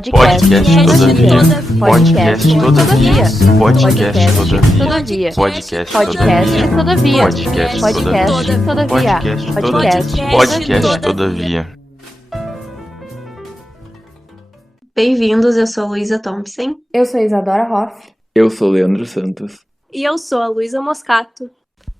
Podcast todavia. Podcast todavia. Podcast todavia. Podcast todavia. Podcast todavia. Bem-vindos, eu sou a Luísa Thompson. Eu sou a Isadora Hoff. Eu sou o Leandro Santos. E eu sou a Luísa Moscato.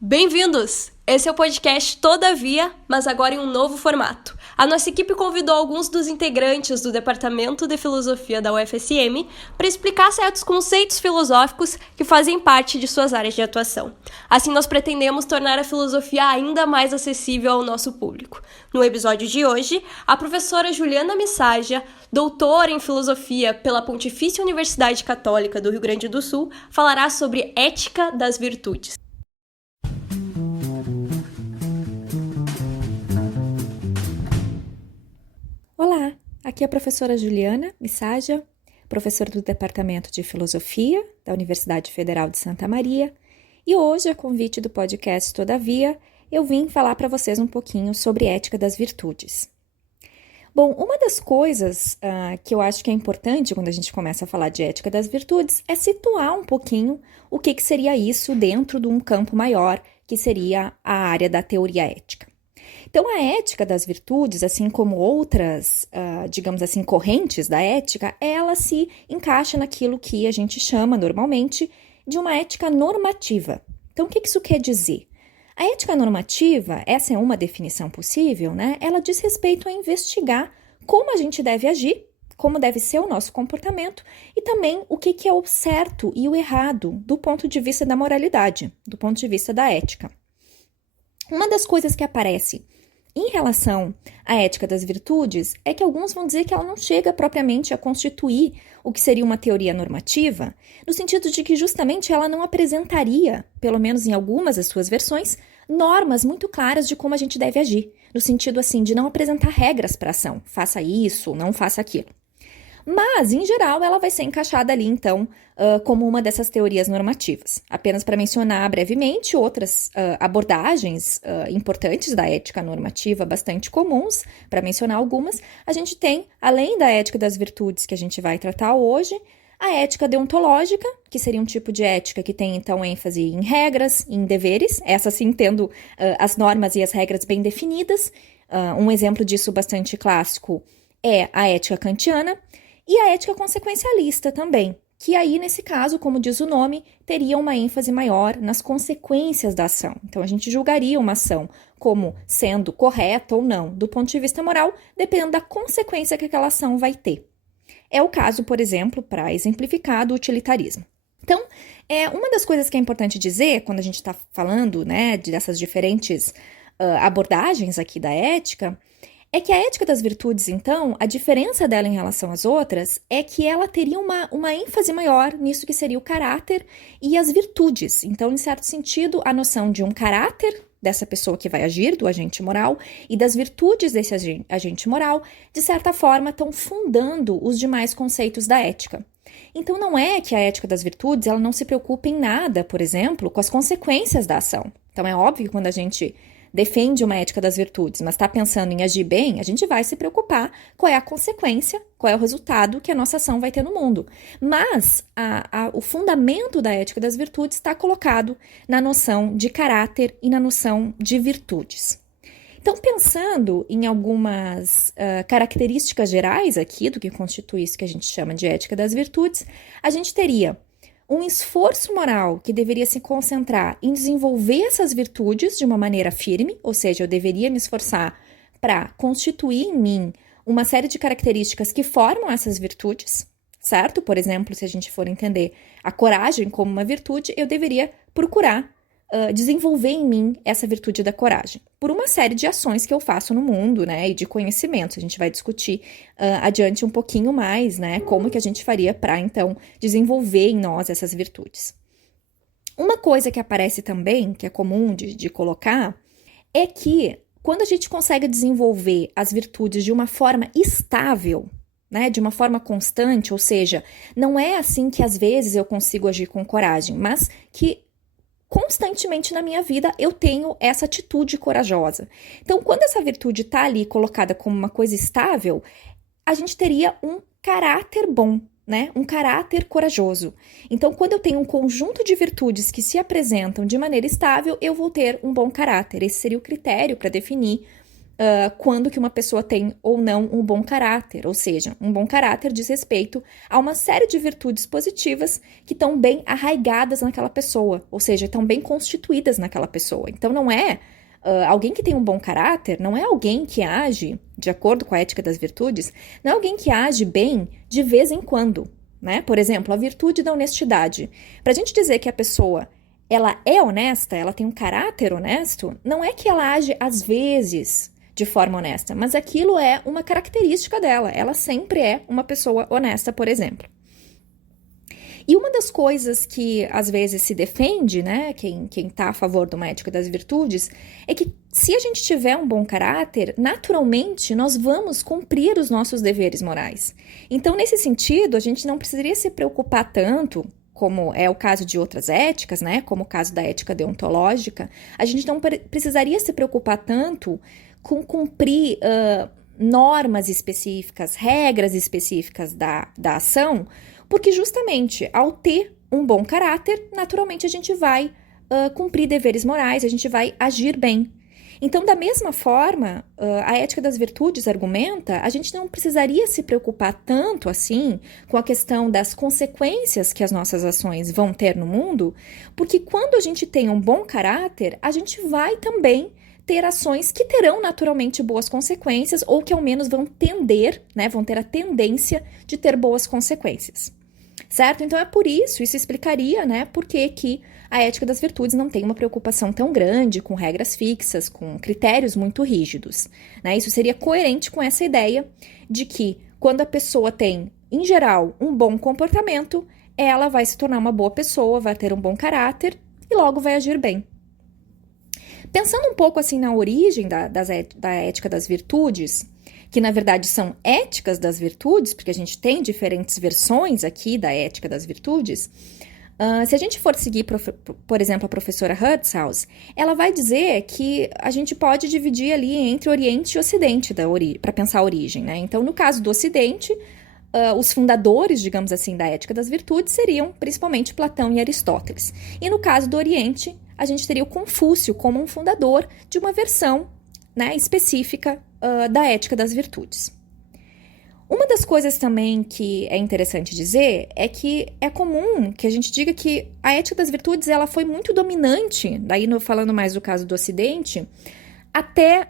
Bem-vindos! Esse é o podcast Todavia, mas agora em um novo formato. A nossa equipe convidou alguns dos integrantes do Departamento de Filosofia da UFSM para explicar certos conceitos filosóficos que fazem parte de suas áreas de atuação. Assim, nós pretendemos tornar a filosofia ainda mais acessível ao nosso público. No episódio de hoje, a professora Juliana Missaja, doutora em filosofia pela Pontifícia Universidade Católica do Rio Grande do Sul, falará sobre ética das virtudes. Olá, aqui é a professora Juliana Missaja, professora do Departamento de Filosofia da Universidade Federal de Santa Maria, e hoje, a convite do podcast Todavia, eu vim falar para vocês um pouquinho sobre ética das virtudes. Bom, uma das coisas que eu acho que é importante quando a gente começa a falar de ética das virtudes é situar um pouquinho o que seria isso dentro de um campo maior, que seria a área da teoria ética. Então, a ética das virtudes, assim como outras, digamos assim, correntes da ética, ela se encaixa naquilo que a gente chama normalmente de uma ética normativa. Então, o que isso quer dizer? A ética normativa, essa é uma definição possível, né? Ela diz respeito a investigar como a gente deve agir, como deve ser o nosso comportamento e também o que é o certo e o errado do ponto de vista da moralidade, do ponto de vista da ética. Uma das coisas que aparece em relação à ética das virtudes é que alguns vão dizer que ela não chega propriamente a constituir o que seria uma teoria normativa, no sentido de que justamente ela não apresentaria, pelo menos em algumas das suas versões, normas muito claras de como a gente deve agir, no sentido assim de não apresentar regras para ação, faça isso, não faça aquilo. Mas, em geral, ela vai ser encaixada ali, então, como uma dessas teorias normativas. Apenas para mencionar brevemente outras abordagens importantes da ética normativa, bastante comuns, para mencionar algumas, a gente tem, além da ética das virtudes que a gente vai tratar hoje, a ética deontológica, que seria um tipo de ética que tem, então, ênfase em regras, em deveres, essa sim tendo as normas e as regras bem definidas. Um exemplo disso bastante clássico é a ética kantiana, e a ética consequencialista também, que aí, nesse caso, como diz o nome, teria uma ênfase maior nas consequências da ação. Então, a gente julgaria uma ação como sendo correta ou não, do ponto de vista moral, dependendo da consequência que aquela ação vai ter. É o caso, por exemplo, para exemplificar, do utilitarismo. Então, uma das coisas que é importante dizer, quando a gente está falando, né, dessas diferentes abordagens aqui da ética, é que a ética das virtudes, então, a diferença dela em relação às outras é que ela teria uma ênfase maior nisso que seria o caráter e as virtudes. Então, em certo sentido, a noção de um caráter dessa pessoa que vai agir, do agente moral, e das virtudes desse agente moral, de certa forma, estão fundando os demais conceitos da ética. Então, não é que a ética das virtudes ela não se preocupe em nada, por exemplo, com as consequências da ação. Então, é óbvio que quando a gente defende uma ética das virtudes, mas está pensando em agir bem, a gente vai se preocupar qual é a consequência, qual é o resultado que a nossa ação vai ter no mundo. Mas o fundamento da ética das virtudes está colocado na noção de caráter e na noção de virtudes. Então, pensando em algumas características gerais aqui do que constitui isso que a gente chama de ética das virtudes, a gente teria um esforço moral que deveria se concentrar em desenvolver essas virtudes de uma maneira firme, ou seja, eu deveria me esforçar para constituir em mim uma série de características que formam essas virtudes, certo? Por exemplo, se a gente for entender a coragem como uma virtude, eu deveria procurar desenvolver em mim essa virtude da coragem, por uma série de ações que eu faço no mundo, né, e de conhecimentos. A gente vai discutir adiante um pouquinho mais, né, como que a gente faria para, então, desenvolver em nós essas virtudes. Uma coisa que aparece também, que é comum de colocar, é que quando a gente consegue desenvolver as virtudes de uma forma estável, né, de uma forma constante, ou seja, não é assim que às vezes eu consigo agir com coragem, mas que constantemente na minha vida eu tenho essa atitude corajosa. Então, quando essa virtude está ali colocada como uma coisa estável, a gente teria um caráter bom, né? Um caráter corajoso. Então, quando eu tenho um conjunto de virtudes que se apresentam de maneira estável, eu vou ter um bom caráter. Esse seria o critério para definir quando que uma pessoa tem ou não um bom caráter. Ou seja, um bom caráter diz respeito a uma série de virtudes positivas que estão bem arraigadas naquela pessoa, ou seja, estão bem constituídas naquela pessoa. Então, não é alguém que tem um bom caráter, não é alguém que age de acordo com a ética das virtudes, não é alguém que age bem de vez em quando, né? Por exemplo, a virtude da honestidade. Para a gente dizer que a pessoa ela é honesta, ela tem um caráter honesto, não é que ela age às vezes de forma honesta, mas aquilo é uma característica dela. Ela sempre é uma pessoa honesta, por exemplo. E uma das coisas que às vezes se defende, né, quem está a favor de uma ética das virtudes, é que se a gente tiver um bom caráter, naturalmente nós vamos cumprir os nossos deveres morais. Então, nesse sentido, a gente não precisaria se preocupar tanto, como é o caso de outras éticas, né, como o caso da ética deontológica, a gente não precisaria se preocupar tanto com cumprir normas específicas, regras específicas da ação, porque justamente ao ter um bom caráter, naturalmente a gente vai cumprir deveres morais, a gente vai agir bem. Então, da mesma forma, a ética das virtudes argumenta, a gente não precisaria se preocupar tanto assim com a questão das consequências que as nossas ações vão ter no mundo, porque quando a gente tem um bom caráter, a gente vai também ter ações que terão naturalmente boas consequências ou que ao menos vão tender, né, vão ter a tendência de ter boas consequências. Certo? Então é por isso explicaria, né, por que a ética das virtudes não tem uma preocupação tão grande com regras fixas, com critérios muito rígidos, né? Isso seria coerente com essa ideia de que quando a pessoa tem, em geral, um bom comportamento, ela vai se tornar uma boa pessoa, vai ter um bom caráter e logo vai agir bem. Pensando um pouco assim na origem da ética das virtudes, que na verdade são éticas das virtudes, porque a gente tem diferentes versões aqui da ética das virtudes, se a gente for seguir, por exemplo, a professora Hertzhaus, ela vai dizer que a gente pode dividir ali entre Oriente e Ocidente para pensar a origem, né? Então, no caso do Ocidente, os fundadores, digamos assim, da ética das virtudes seriam principalmente Platão e Aristóteles. E no caso do Oriente, a gente teria o Confúcio como um fundador de uma versão, né, específica da ética das virtudes. Uma das coisas também que é interessante dizer é que é comum que a gente diga que a ética das virtudes ela foi muito dominante, daí falando mais do caso do Ocidente, até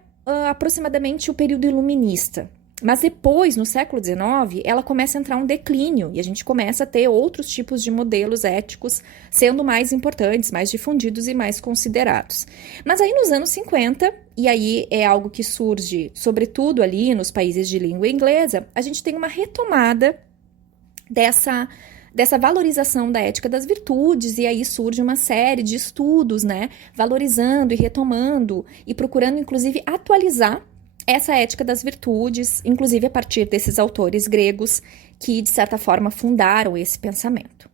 aproximadamente o período iluminista. Mas depois, no século XIX, ela começa a entrar um declínio e a gente começa a ter outros tipos de modelos éticos sendo mais importantes, mais difundidos e mais considerados. Mas aí nos anos 50, e aí é algo que surge sobretudo ali nos países de língua inglesa, a gente tem uma retomada dessa valorização da ética das virtudes, e aí surge uma série de estudos, né, valorizando e retomando e procurando inclusive atualizar essa ética das virtudes, inclusive a partir desses autores gregos que, de certa forma, fundaram esse pensamento.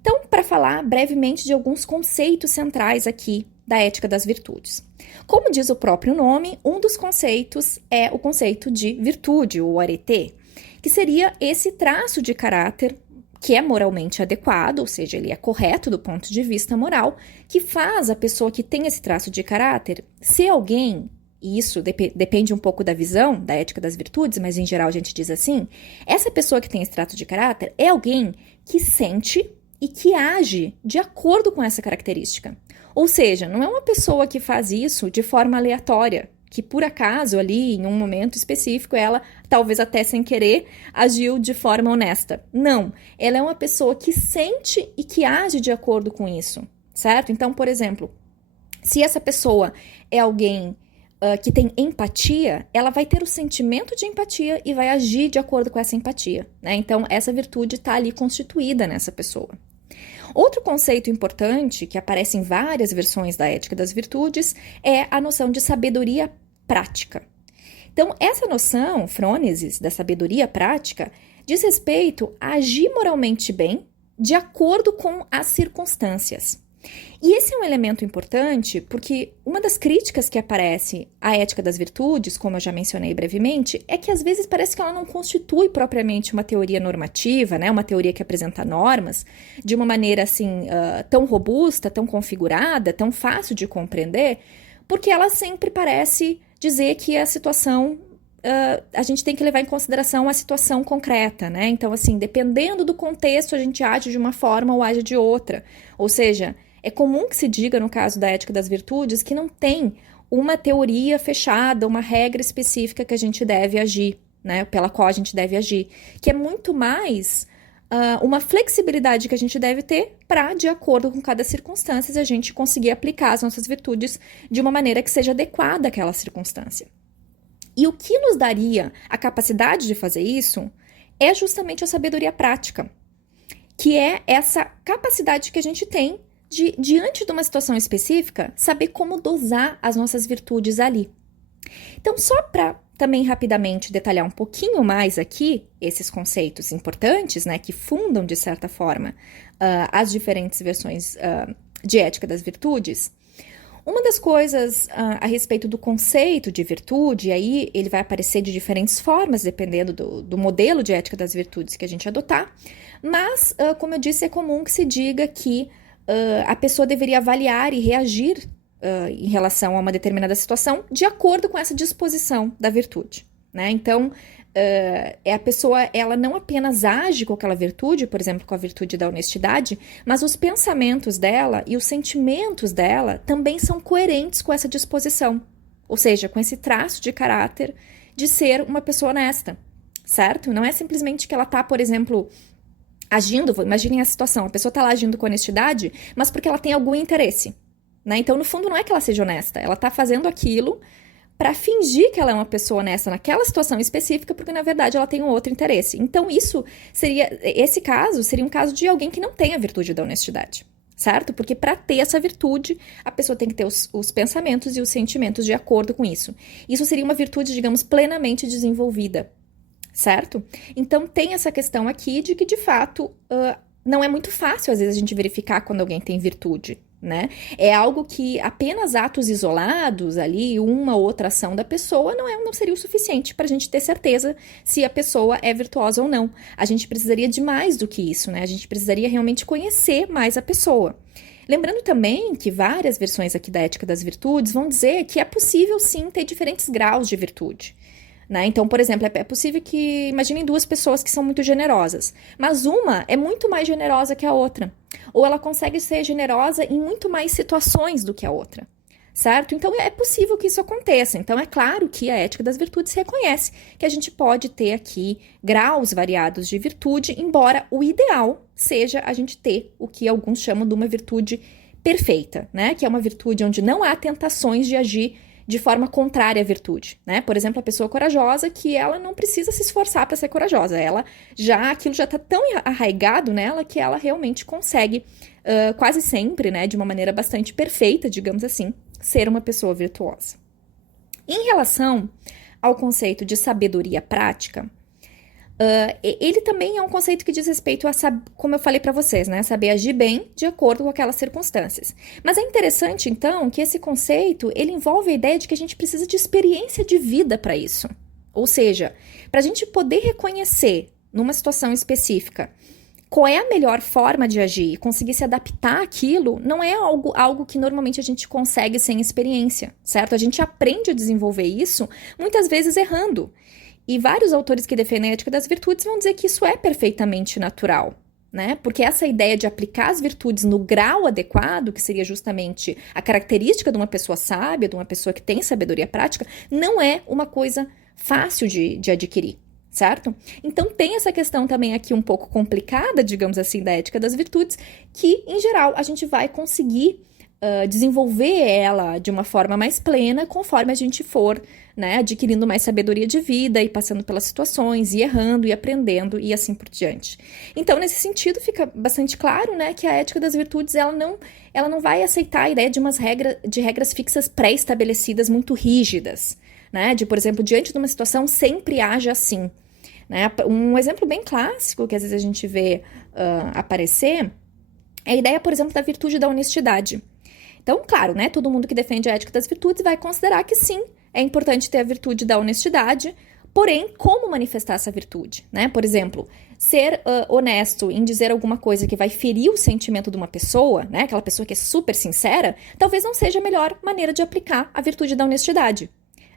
Então, para falar brevemente de alguns conceitos centrais aqui da ética das virtudes. Como diz o próprio nome, um dos conceitos é o conceito de virtude, ou arete, que seria esse traço de caráter que é moralmente adequado, ou seja, ele é correto do ponto de vista moral, que faz a pessoa que tem esse traço de caráter ser alguém. E isso depende um pouco da visão da ética das virtudes, mas em geral a gente diz assim, essa pessoa que tem esse traço de caráter é alguém que sente e que age de acordo com essa característica. Ou seja, não é uma pessoa que faz isso de forma aleatória, que por acaso ali, em um momento específico, ela, talvez até sem querer, agiu de forma honesta. Não, ela é uma pessoa que sente e que age de acordo com isso, certo? Então, por exemplo, se essa pessoa é alguém que tem empatia, ela vai ter o sentimento de empatia e vai agir de acordo com essa empatia, né? Então, essa virtude está ali constituída nessa pessoa. Outro conceito importante, que aparece em várias versões da ética das virtudes, é a noção de sabedoria prática. Então, essa noção, frônesis, da sabedoria prática, diz respeito a agir moralmente bem de acordo com as circunstâncias. E esse é um elemento importante porque uma das críticas que aparece à ética das virtudes, como eu já mencionei brevemente, é que às vezes parece que ela não constitui propriamente uma teoria normativa, né? Uma teoria que apresenta normas de uma maneira assim tão robusta, tão configurada, tão fácil de compreender, porque ela sempre parece dizer que a situação a gente tem que levar em consideração a situação concreta, né? Então, assim, dependendo do contexto, a gente age de uma forma ou age de outra. Ou seja, é comum que se diga, no caso da ética das virtudes, que não tem uma teoria fechada, uma regra específica que a gente deve agir, né? Pela qual a gente deve agir. Que é muito mais uma flexibilidade que a gente deve ter para, de acordo com cada circunstância, a gente conseguir aplicar as nossas virtudes de uma maneira que seja adequada àquela circunstância. E o que nos daria a capacidade de fazer isso é justamente a sabedoria prática, que é essa capacidade que a gente tem de, diante de uma situação específica, saber como dosar as nossas virtudes ali. Então, só para também rapidamente detalhar um pouquinho mais aqui esses conceitos importantes, né, que fundam, de certa forma, as diferentes versões de ética das virtudes. Uma das coisas a respeito do conceito de virtude, e aí ele vai aparecer de diferentes formas, dependendo do modelo de ética das virtudes que a gente adotar, mas, como eu disse, é comum que se diga que a pessoa deveria avaliar e reagir em relação a uma determinada situação de acordo com essa disposição da virtude, né? Então, a pessoa, ela não apenas age com aquela virtude, por exemplo, com a virtude da honestidade, mas os pensamentos dela e os sentimentos dela também são coerentes com essa disposição, ou seja, com esse traço de caráter de ser uma pessoa honesta, certo? Não é simplesmente que ela está, por exemplo, agindo, imaginem a situação, a pessoa está lá agindo com honestidade, mas porque ela tem algum interesse, né? Então, no fundo, não é que ela seja honesta, ela está fazendo aquilo para fingir que ela é uma pessoa honesta naquela situação específica, porque na verdade ela tem um outro interesse. Então esse caso seria um caso de alguém que não tem a virtude da honestidade, certo? Porque para ter essa virtude, a pessoa tem que ter os pensamentos e os sentimentos de acordo com isso. Isso seria uma virtude, digamos, plenamente desenvolvida, certo? Então tem essa questão aqui de que, de fato, não é muito fácil, às vezes, a gente verificar quando alguém tem virtude, né? É algo que apenas atos isolados ali, uma ou outra ação da pessoa, não seria o suficiente para a gente ter certeza se a pessoa é virtuosa ou não. A gente precisaria de mais do que isso, né? A gente precisaria realmente conhecer mais a pessoa. Lembrando também que várias versões aqui da ética das virtudes vão dizer que é possível sim ter diferentes graus de virtude, né? Então, por exemplo, é possível que, imaginem duas pessoas que são muito generosas, mas uma é muito mais generosa que a outra, ou ela consegue ser generosa em muito mais situações do que a outra, certo? Então, é possível que isso aconteça. Então, é claro que a ética das virtudes reconhece que a gente pode ter aqui graus variados de virtude, embora o ideal seja a gente ter o que alguns chamam de uma virtude perfeita, né? Que é uma virtude onde não há tentações de agir de forma contrária à virtude, né? Por exemplo, a pessoa corajosa, que ela não precisa se esforçar para ser corajosa, aquilo já está tão arraigado nela que ela realmente consegue, quase sempre, né, de uma maneira bastante perfeita, digamos assim, ser uma pessoa virtuosa. Em relação ao conceito de sabedoria prática, ele também é um conceito que diz respeito a, como eu falei para vocês, né, saber agir bem de acordo com aquelas circunstâncias. Mas é interessante, então, que esse conceito, ele envolve a ideia de que a gente precisa de experiência de vida para isso. Ou seja, para a gente poder reconhecer, numa situação específica, qual é a melhor forma de agir e conseguir se adaptar àquilo, não é algo que normalmente a gente consegue sem experiência, certo? A gente aprende a desenvolver isso, muitas vezes errando. E vários autores que defendem a ética das virtudes vão dizer que isso é perfeitamente natural, né? Porque essa ideia de aplicar as virtudes no grau adequado, que seria justamente a característica de uma pessoa sábia, de uma pessoa que tem sabedoria prática, não é uma coisa fácil de adquirir, certo? Então tem essa questão também aqui um pouco complicada, digamos assim, da ética das virtudes, que, em geral, a gente vai conseguir desenvolver ela de uma forma mais plena conforme a gente for, né, adquirindo mais sabedoria de vida e passando pelas situações, e errando, e aprendendo, e assim por diante. Então, nesse sentido, fica bastante claro, né, que a ética das virtudes, ela não vai aceitar a ideia de regras fixas pré-estabelecidas muito rígidas, né, de, por exemplo, diante de uma situação, sempre haja assim, né. Um exemplo bem clássico que às vezes a gente vê aparecer É a ideia, por exemplo, da virtude da honestidade. Então, claro, né, todo mundo que defende a ética das virtudes vai considerar que sim, é importante ter a virtude da honestidade, porém, como manifestar essa virtude, né? Por exemplo, ser honesto em dizer alguma coisa que vai ferir o sentimento de uma pessoa, né? Aquela pessoa que é super sincera, talvez não seja a melhor maneira de aplicar a virtude da honestidade,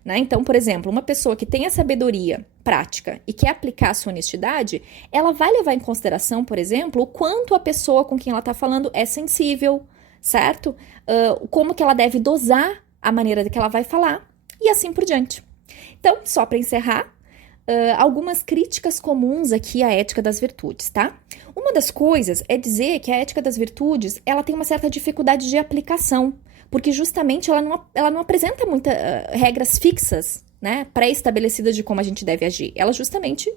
né? Então, por exemplo, uma pessoa que tem a sabedoria prática e quer aplicar a sua honestidade, ela vai levar em consideração, por exemplo, o quanto a pessoa com quem ela está falando é sensível, certo? Como que ela deve dosar a maneira que ela vai falar e assim por diante. Então, só para encerrar, algumas críticas comuns aqui à ética das virtudes, tá? Uma das coisas é dizer que a ética das virtudes, ela tem uma certa dificuldade de aplicação, porque justamente ela não apresenta muitas regras fixas, né, pré-estabelecidas de como a gente deve agir. Ela justamente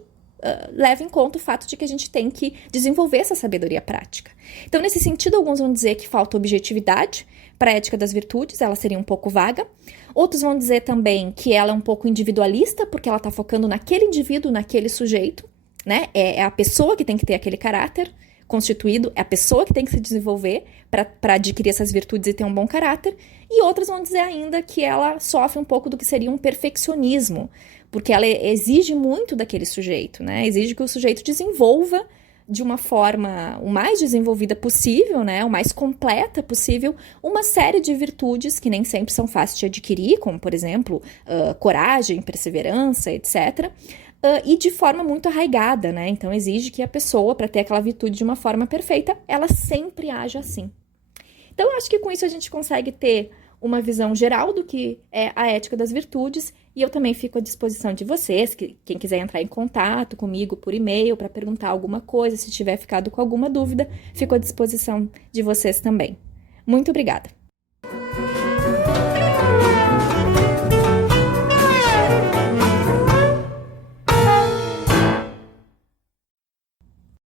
leva em conta o fato de que a gente tem que desenvolver essa sabedoria prática. Então, nesse sentido, alguns vão dizer que falta objetividade para a ética das virtudes, ela seria um pouco vaga. Outros vão dizer também que ela é um pouco individualista, porque ela está focando naquele indivíduo, naquele sujeito, né? É a pessoa que tem que ter aquele caráter constituído, é a pessoa que tem que se desenvolver para adquirir essas virtudes e ter um bom caráter. E outros vão dizer ainda que ela sofre um pouco do que seria um perfeccionismo, porque ela exige muito daquele sujeito, né? Exige que o sujeito desenvolva de uma forma o mais desenvolvida possível, né? O mais completa possível, uma série de virtudes que nem sempre são fáceis de adquirir, como, por exemplo, coragem, perseverança, etc., e de forma muito arraigada, né? Então, exige que a pessoa, para ter aquela virtude de uma forma perfeita, ela sempre haja assim. Então, eu acho que com isso a gente consegue ter uma visão geral do que é a ética das virtudes, e eu também fico à disposição de vocês, quem quiser entrar em contato comigo por e-mail para perguntar alguma coisa, se tiver ficado com alguma dúvida, fico à disposição de vocês também. Muito obrigada!